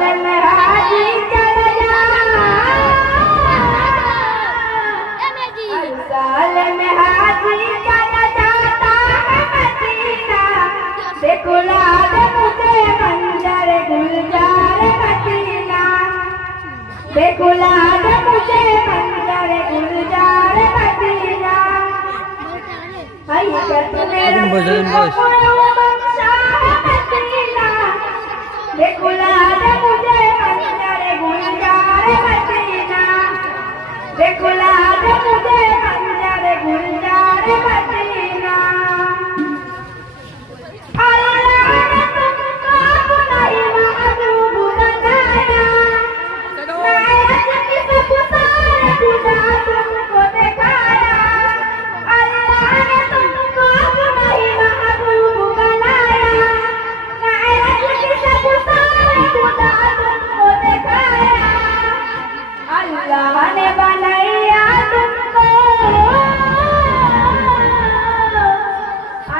में हाजी चल जा, हर साल में हाजी चल जाता है मदीना। देखो लाल मुझे मंजर गुलजार मदीना, देखो लाल मुझे मंजर गुलजार मदीना। हकीकत में देखो लाल मुझे मंजर गुलजार मदीना, देखो लाल मुझे मंजर गुलजार मदीना। अल्लाह ने तुमको बुलाई महबूब बनाया, नायक की सबसार खुदा तुमको दिखाया। अल्लाह ने तुमको बुलाई महबूब बनाया, नायक की सबसार खुदा तुमको दिखाया। अल्लाह ने बनाया तुमको,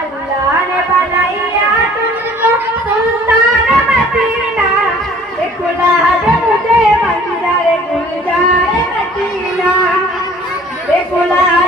अल्लाह ने बनाया तुमको सुल्तान मदीना। देखो लाल मुझे मंजर गुलजार मदीना, देखो लाल